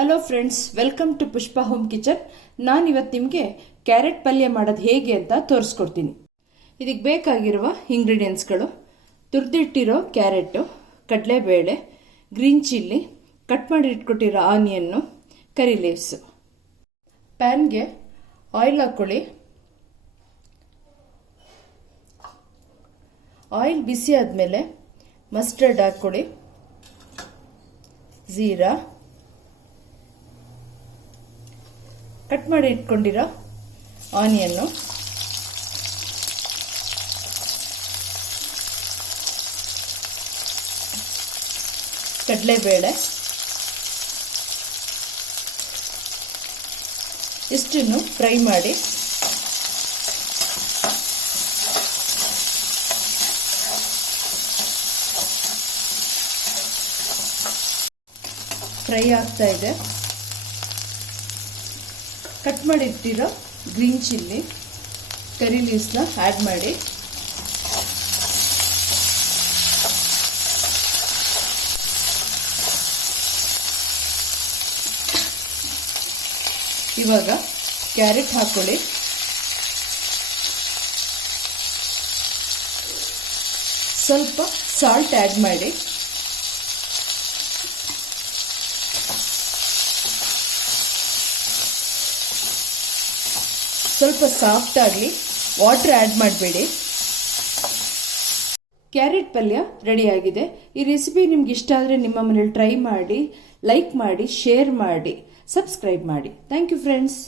Hello friends, welcome to Pushpa home kitchen. ನಾನಿವತ್ತು ನಿಮಗೆ carrot ಪಲ್ಯ ಮಾಡೋದು ಹೇಗೆ ಅಂತ ತೋರಿಸ್ಕೊಡ್ತೀನಿ. ಇದಕ್ಕೆ ಬೇಕಾಗಿರುವ ಇಂಗ್ರೀಡಿಯೆಂಟ್ಸ್ಗಳು: ತುರಿದಿಟ್ಟಿರೋ ಕ್ಯಾರೆಟು, ಕಡಲೆಬೇಳೆ, ಗ್ರೀನ್ ಚಿಲ್ಲಿ, ಕಟ್ ಮಾಡಿ ಇಟ್ಕೊಟ್ಟಿರೋ ಆನಿಯನ್ನು, ಕರಿ ಲೀವ್ಸು. ಪ್ಯಾನ್ಗೆ ಆಯಿಲ್ ಹಾಕ್ಕೊಳ್ಳಿ. ಆಯಿಲ್ ಬಿಸಿ ಆದಮೇಲೆ ಮಸ್ಟರ್ಡ್ ಹಾಕ್ಕೊಳ್ಳಿ, ಜೀರಾ, ಕಟ್ ಮಾಡಿ ಇಟ್ಕೊಂಡಿರೋ ಆನಿಯನ್ನು, ಕಡಲೆಬೇಳೆ ಇಷ್ಟನ್ನು ಫ್ರೈ ಮಾಡಿ ಫ್ರೈ ಆಗ್ತಾ ಇದೆ. ಕಟ್ ಮಾಡಿಟ್ಟಿರೋ ಗ್ರೀನ್ ಚಿಲ್ಲಿ, ಕರಿ ಲೀವ್ಸ್ನ ಆ್ಯಡ್ ಮಾಡಿ ಇವಾಗ ಕ್ಯಾರೆಟ್ ಹಾಕೊಳ್ಳಿ. ಸ್ವಲ್ಪ ಸಾಲ್ಟ್ ಆ್ಯಡ್ ಮಾಡಿ ಸ್ವಲ್ಪ ಸಾಫ್ಟ್ ಆಗಲಿ, ವಾಟರ್ ಆ್ಯಡ್ ಮಾಡಬೇಡಿ. ಕ್ಯಾರೆಟ್ ಪಲ್ಯ ರೆಡಿಯಾಗಿದೆ. ಈ ರೆಸಿಪಿ ನಿಮ್ಗೆ ಇಷ್ಟ ಆದರೆ ನಿಮ್ಮ ಮನೇಲಿ ಟ್ರೈ ಮಾಡಿ, ಲೈಕ್ ಮಾಡಿ, ಶೇರ್ ಮಾಡಿ, ಸಬ್ಸ್ಕ್ರೈಬ್ ಮಾಡಿ. Thank you friends.